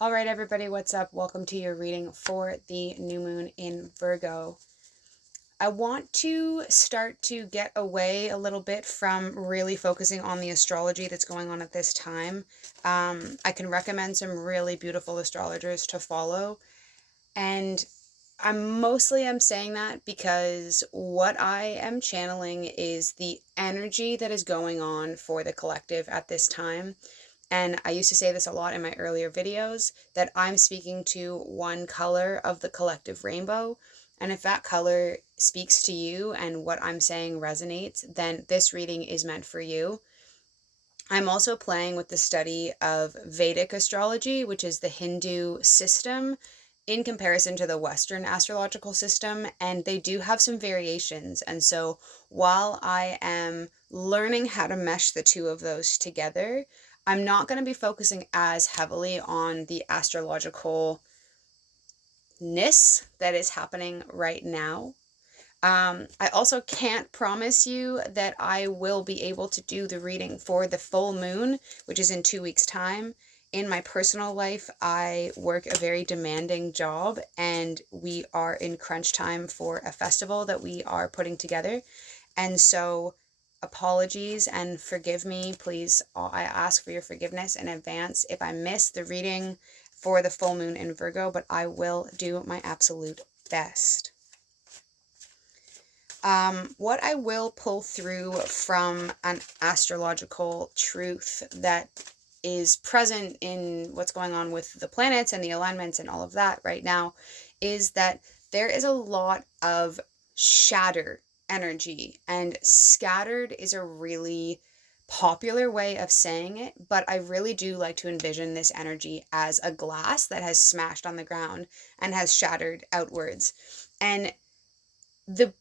All right, everybody, what's up? Welcome to your reading for the new moon in Virgo. I want to start to get away a little bit from really focusing on the astrology that's going on at this time. I can recommend some really beautiful astrologers to follow, and I'm saying that because what I am channeling is the energy that is going on for the collective at this time. And I used to say this a lot in my earlier videos, that I'm speaking to one color of the collective rainbow. And if that color speaks to you and what I'm saying resonates, then this reading is meant for you. I'm also playing with the study of Vedic astrology, which is the Hindu system, in comparison to the Western astrological system, and they do have some variations. And so while I am learning how to mesh the two of those together, I'm not going to be focusing as heavily on the astrological-ness that is happening right now. I also can't promise you that I will be able to do the reading for the full moon, which is in 2 weeks' time. In my personal life, I work a very demanding job, and we are in crunch time for a festival that we are putting together. And so, apologies and forgive me, please. I ask for your forgiveness in advance if I miss the reading for the full moon in Virgo, but I will do my absolute best. What I will pull through from an astrological truth that is present in what's going on with the planets and the alignments and all of that right now is that there is a lot of shatter energy, and scattered is a really popular way of saying it, but I really do like to envision this energy as a glass that has smashed on the ground and has shattered outwards. And the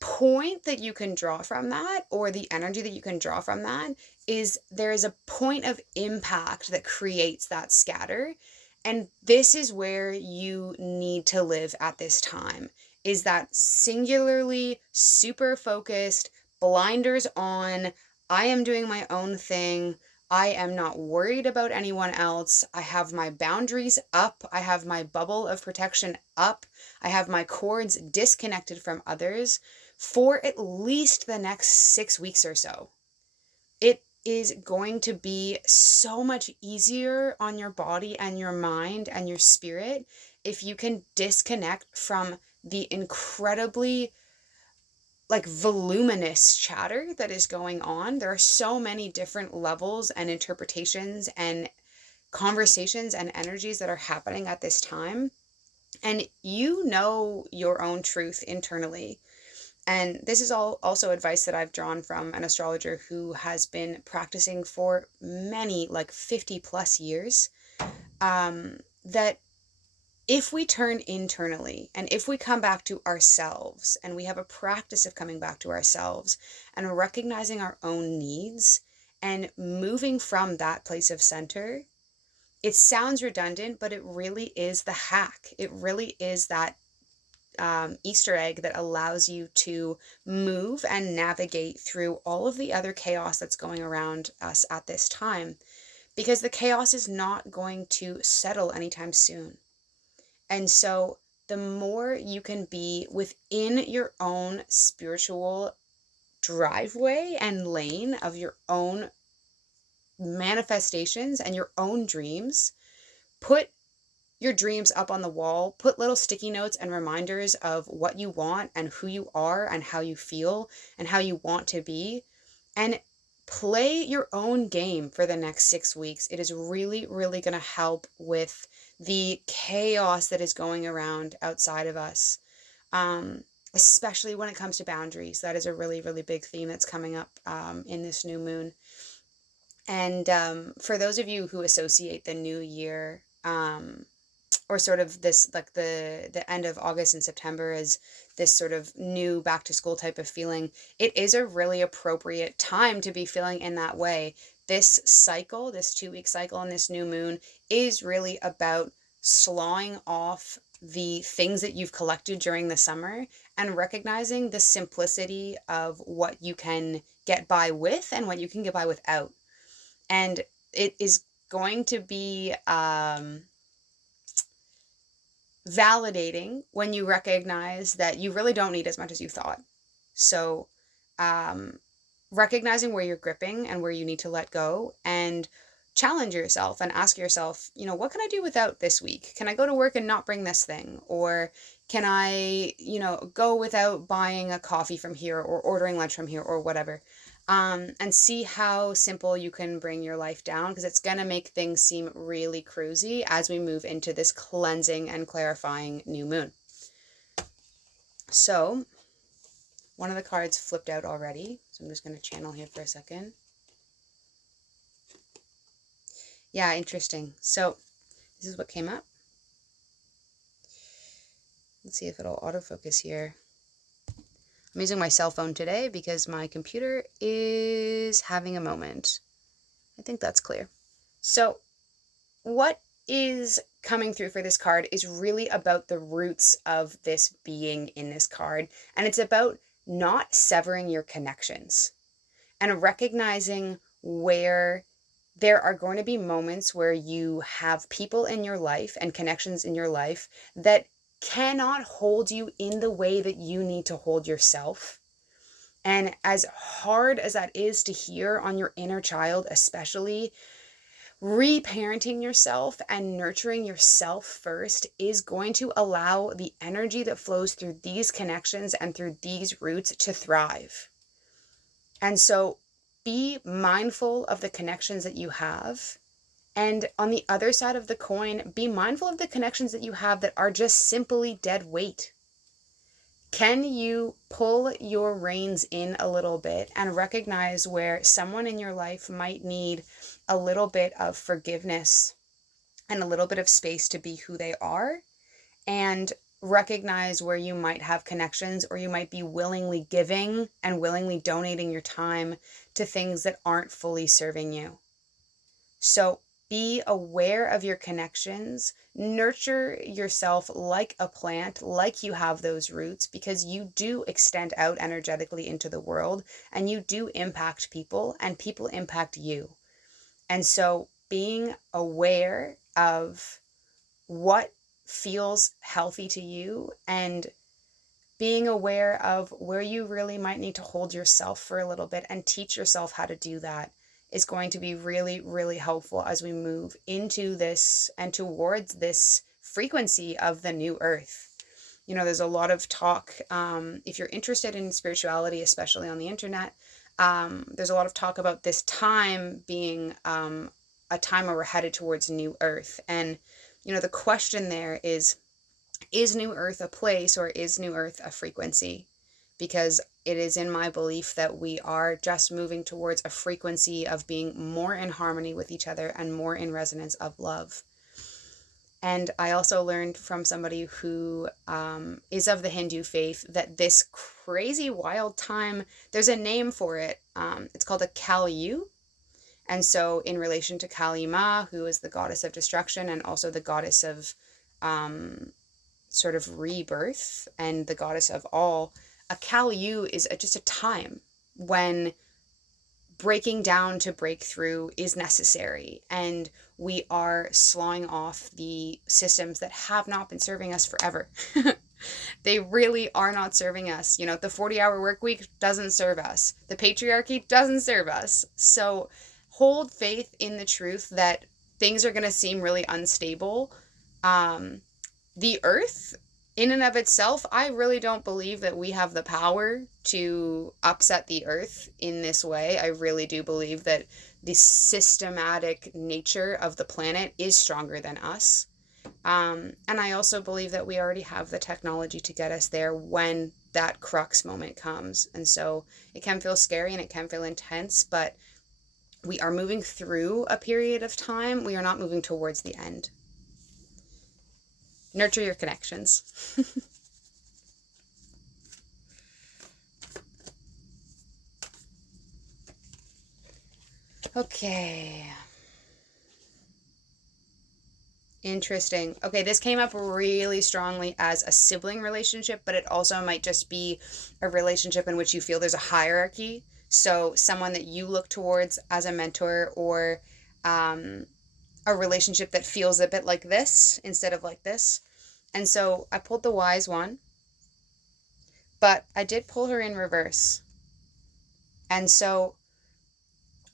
point that you can draw from that, or the energy that you can draw from that, is there is a point of impact that creates that scatter. And this is where you need to live at this time, is that singularly super focused, blinders on, I am doing my own thing. I am not worried about anyone else. I have my boundaries up. I have my bubble of protection up. I have my cords disconnected from others for at least the next 6 weeks or so. It is going to be so much easier on your body and your mind and your spirit if you can disconnect from the incredibly voluminous chatter that is going on. There are so many different levels and interpretations and conversations and energies that are happening at this time. And you know your own truth internally. And this is all also advice that I've drawn from an astrologer who has been practicing for many, 50 plus years, that if we turn internally and if we come back to ourselves and we have a practice of coming back to ourselves and recognizing our own needs and moving from that place of center, it sounds redundant, but it really is the hack. It really is that Easter egg that allows you to move and navigate through all of the other chaos that's going around us at this time, because the chaos is not going to settle anytime soon. And so the more you can be within your own spiritual driveway and lane of your own manifestations and your own dreams, put your dreams up on the wall, put little sticky notes and reminders of what you want and who you are and how you feel and how you want to be, and play your own game for the next 6 weeks. It is really, really going to help with the chaos that is going around outside of us, especially when it comes to boundaries. That is a really, really big theme that's coming up in this new moon. And for those of you who associate the new year, or sort of this, the end of August and September, as this sort of new back to school type of feeling, it is a really appropriate time to be feeling in that way. This cycle, this 2 week cycle and this new moon is really about slawing off the things that you've collected during the summer and recognizing the simplicity of what you can get by with and what you can get by without. And it is going to be validating when you recognize that you really don't need as much as you thought. So, recognizing where you're gripping and where you need to let go, and challenge yourself and ask yourself, what can I do without this week? Can I go to work and not bring this thing? Or can I, go without buying a coffee from here or ordering lunch from here or whatever? And see how simple you can bring your life down, because it's going to make things seem really cruisy as we move into this cleansing and clarifying new moon. So one of the cards flipped out already, so I'm just going to channel here for a second. Yeah, interesting. So this is what came up. Let's see if it'll autofocus here. I'm using my cell phone today because my computer is having a moment. I think that's clear. So what is coming through for this card is really about the roots of this being in this card. And it's about not severing your connections and recognizing where there are going to be moments where you have people in your life and connections in your life that cannot hold you in the way that you need to hold yourself. And as hard as that is to hear on your inner child, especially, reparenting yourself and nurturing yourself first is going to allow the energy that flows through these connections and through these roots to thrive. And so be mindful of the connections that you have. And on the other side of the coin, be mindful of the connections that you have that are just simply dead weight. Can you pull your reins in a little bit and recognize where someone in your life might need a little bit of forgiveness and a little bit of space to be who they are, and recognize where you might have connections, or you might be willingly giving and willingly donating your time to things that aren't fully serving you. So be aware of your connections, nurture yourself like a plant, like you have those roots, because you do extend out energetically into the world and you do impact people and people impact you. And so being aware of what feels healthy to you and being aware of where you really might need to hold yourself for a little bit and teach yourself how to do that is going to be really, really helpful as we move into this and towards this frequency of the new earth. There's a lot of talk, if you're interested in spirituality, especially on the internet, there's a lot of talk about this time being a time where we're headed towards new earth. And, the question there is new earth a place or is new earth a frequency? Because it is in my belief that we are just moving towards a frequency of being more in harmony with each other and more in resonance of love. And I also learned from somebody who is of the Hindu faith that this crazy wild time, there's a name for it. It's called a Kali. And so in relation to Kali Ma, who is the goddess of destruction and also the goddess of sort of rebirth and the goddess of all, a Kali is just a time when breaking down to break through is necessary, and we are slawing off the systems that have not been serving us forever. They really are not serving us. The 40-hour work week doesn't serve us. The patriarchy doesn't serve us. So hold faith in the truth that things are going to seem really unstable. The earth in and of itself, I really don't believe that we have the power to upset the earth in this way. I really do believe that the systematic nature of the planet is stronger than us. And I also believe that we already have the technology to get us there when that crux moment comes. And so it can feel scary and it can feel intense, but we are moving through a period of time. We are not moving towards the end. Nurture your connections. Okay. Interesting. Okay, this came up really strongly as a sibling relationship, but it also might just be a relationship in which you feel there's a hierarchy. So someone that you look towards as a mentor, or a relationship that feels a bit like this instead of like this. And so I pulled the wise one, but I did pull her in reverse. And so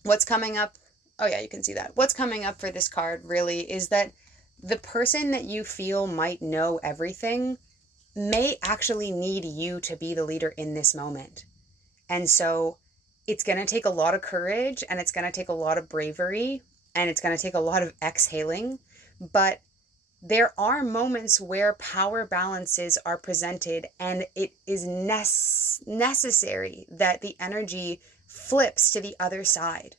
what's coming up, oh yeah, you can see that. What's coming up for this card really is that the person that you feel might know everything may actually need you to be the leader in this moment. And so it's going to take a lot of courage, and it's going to take a lot of bravery, and it's going to take a lot of exhaling. But there are moments where power balances are presented, and it is necessary that the energy flips to the other side.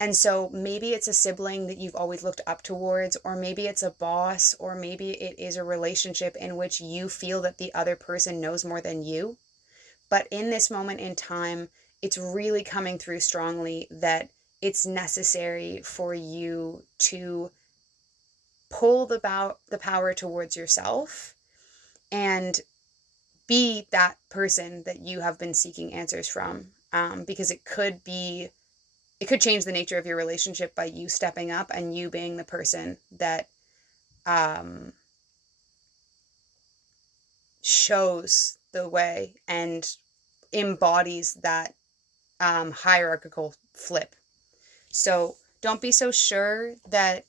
And so maybe it's a sibling that you've always looked up towards, or maybe it's a boss, or maybe it is a relationship in which you feel that the other person knows more than you. But in this moment in time, it's really coming through strongly that it's necessary for you to pull the power towards yourself and be that person that you have been seeking answers from. Because it could change the nature of your relationship by you stepping up and you being the person that shows the way and embodies that hierarchical flip. So don't be so sure that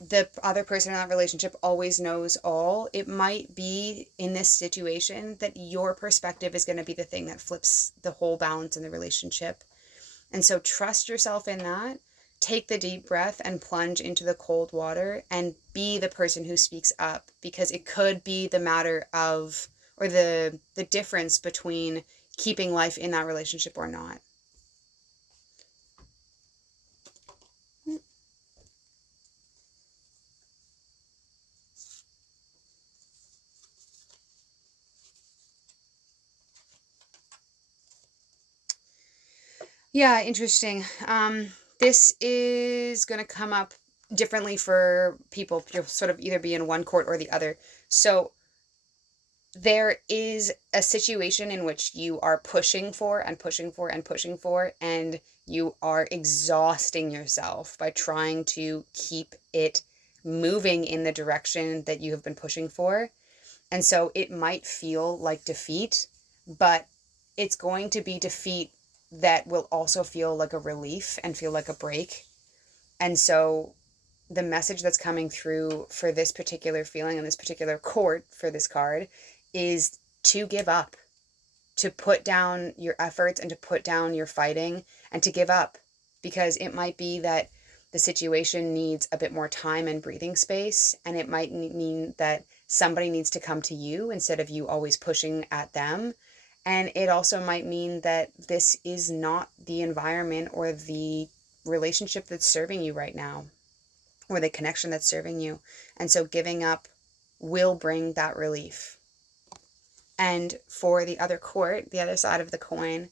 the other person in that relationship always knows all. It might be in this situation that your perspective is going to be the thing that flips the whole balance in the relationship. And so trust yourself in that. Take the deep breath and plunge into the cold water and be the person who speaks up, because it could be the matter of, or the difference between keeping life in that relationship or not. Yeah, interesting. This is going to come up differently for people. You'll sort of either be in one court or the other. So there is a situation in which you are pushing for and pushing for and pushing for, and you are exhausting yourself by trying to keep it moving in the direction that you have been pushing for. And so it might feel like defeat, but it's going to be defeat that will also feel like a relief and feel like a break. And so the message that's coming through for this particular feeling and this particular court for this card is to give up, to put down your efforts and to put down your fighting and to give up, because it might be that the situation needs a bit more time and breathing space, and it might mean that somebody needs to come to you instead of you always pushing at them. And it also might mean that this is not the environment or the relationship that's serving you right now, or the connection that's serving you. And so giving up will bring that relief. And for the other court, the other side of the coin,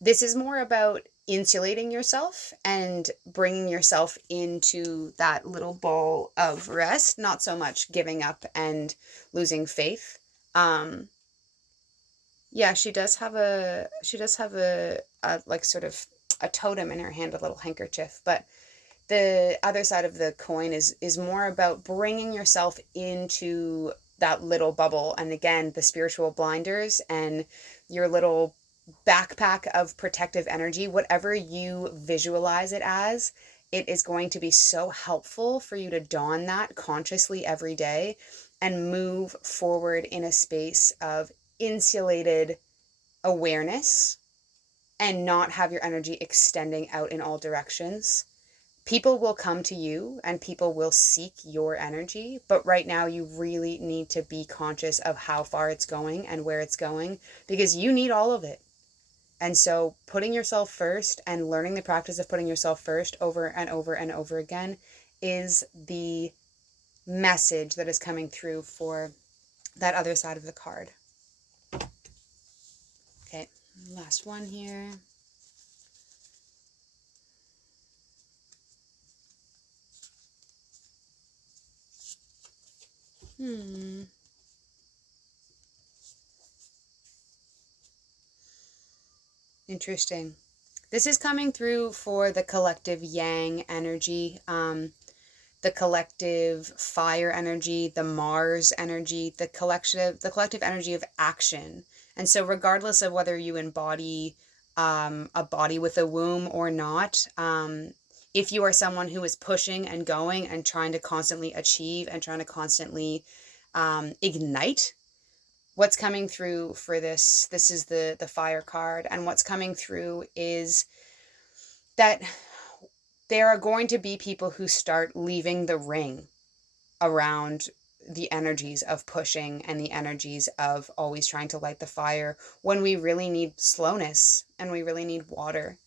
this is more about insulating yourself and bringing yourself into that little ball of rest, not so much giving up and losing faith. Yeah, she does have a like sort of a totem in her hand, a little handkerchief, but the other side of the coin is more about bringing yourself into that little bubble, and again, the spiritual blinders and your little backpack of protective energy, whatever you visualize it as. It is going to be so helpful for you to don that consciously every day and move forward in a space of insulated awareness and not have your energy extending out in all directions. People will come to you and people will seek your energy, but right now you really need to be conscious of how far it's going and where it's going, because you need all of it. And so putting yourself first and learning the practice of putting yourself first over and over and over again is the message that is coming through for that other side of the card. Okay, last one here. Interesting. This is coming through for the collective yang energy. the collective fire energy, the Mars energy, the collective energy of action. And so regardless of whether you embody a body with a womb or not, if you are someone who is pushing and going and trying to constantly achieve and trying to constantly ignite, what's coming through for this is the fire card. And what's coming through is that there are going to be people who start leaving the ring around the energies of pushing and the energies of always trying to light the fire, when we really need slowness and we really need water.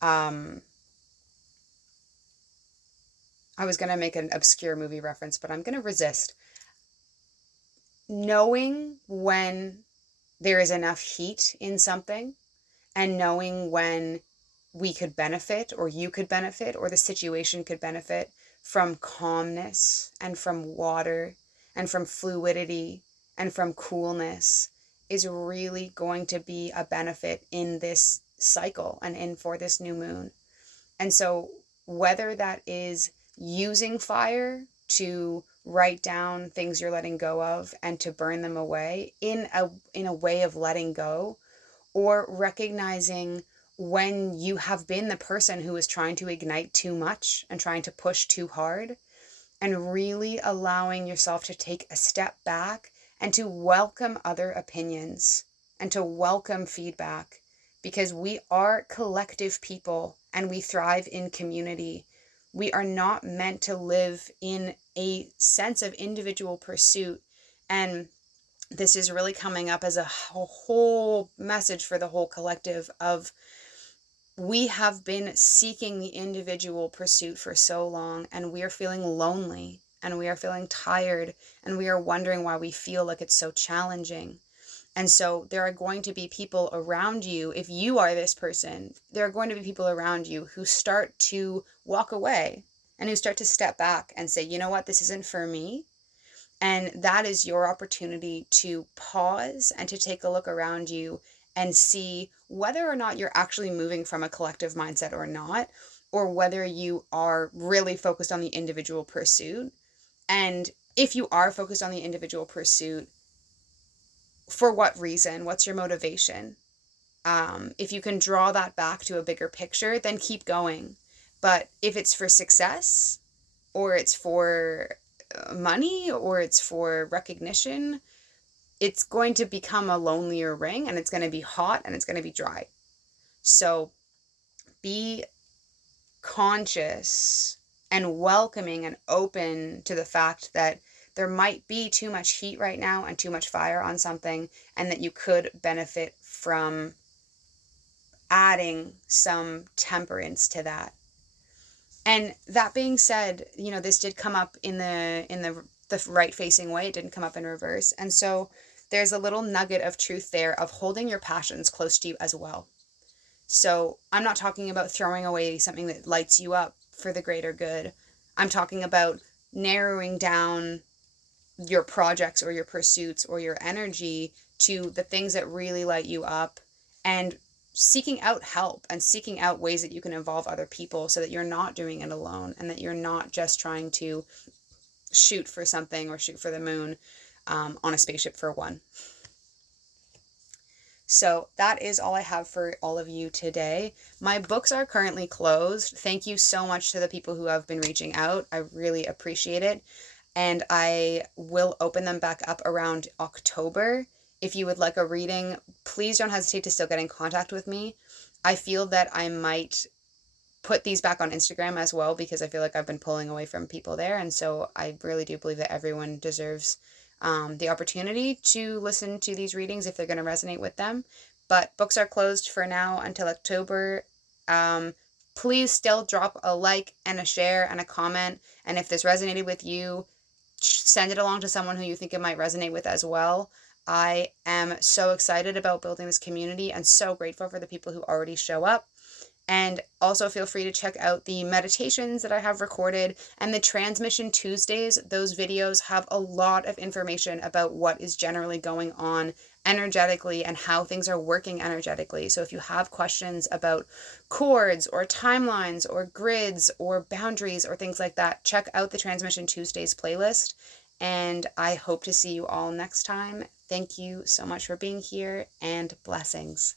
I was going to make an obscure movie reference, but I'm going to resist. Knowing when there is enough heat in something, and knowing when we could benefit, or you could benefit, or the situation could benefit from calmness and from water and from fluidity and from coolness, is really going to be a benefit in this cycle and in for this new moon. And so whether that is using fire to write down things you're letting go of and to burn them away in a way of letting go, or recognizing when you have been the person who is trying to ignite too much and trying to push too hard, and really allowing yourself to take a step back and to welcome other opinions and to welcome feedback, because we are collective people and we thrive in community. We are not meant to live in a sense of individual pursuit. And this is really coming up as a whole message for the whole collective of, we have been seeking the individual pursuit for so long, and we are feeling lonely, and we are feeling tired, and we are wondering why we feel like it's so challenging. And so there are going to be people around you, if you are this person, there are going to be people around you who start to walk away and who start to step back and say, you know what, this isn't for me. And that is your opportunity to pause and to take a look around you and see whether or not you're actually moving from a collective mindset or not, or whether you are really focused on the individual pursuit. And if you are focused on the individual pursuit, for what reason? What's your motivation? If you can draw that back to a bigger picture, then keep going. But if it's for success, or it's for money, or it's for recognition, it's going to become a lonelier ring, and it's going to be hot, and it's going to be dry. So be conscious and welcoming and open to the fact that there might be too much heat right now and too much fire on something, and that you could benefit from adding some temperance to that. And that being said, you know, this did come up in the right facing way. It didn't come up in reverse. And so there's a little nugget of truth there of holding your passions close to you as well. So I'm not talking about throwing away something that lights you up for the greater good. I'm talking about narrowing down your projects or your pursuits or your energy to the things that really light you up, and seeking out help and seeking out ways that you can involve other people, so that you're not doing it alone, and that you're not just trying to shoot for something or shoot for the moon on a spaceship for one. So that is all I have for all of you today. My books are currently closed. Thank you so much to the people who have been reaching out. I really appreciate it. And I will open them back up around October. If you would like a reading, please don't hesitate to still get in contact with me. I feel that I might put these back on Instagram as well, because I feel like I've been pulling away from people there. And so I really do believe that everyone deserves the opportunity to listen to these readings if they're going to resonate with them. But books are closed for now until October. Please still drop a like and a share and a comment. And if this resonated with you, send it along to someone who you think it might resonate with as well. I am so excited about building this community and so grateful for the people who already show up. And also feel free to check out the meditations that I have recorded and the Transmission Tuesdays. Those videos have a lot of information about what is generally going on energetically and how things are working energetically. So if you have questions about chords or timelines or grids or boundaries or things like that, check out the Transmission Tuesdays playlist. And I hope to see you all next time. Thank you so much for being here, and blessings.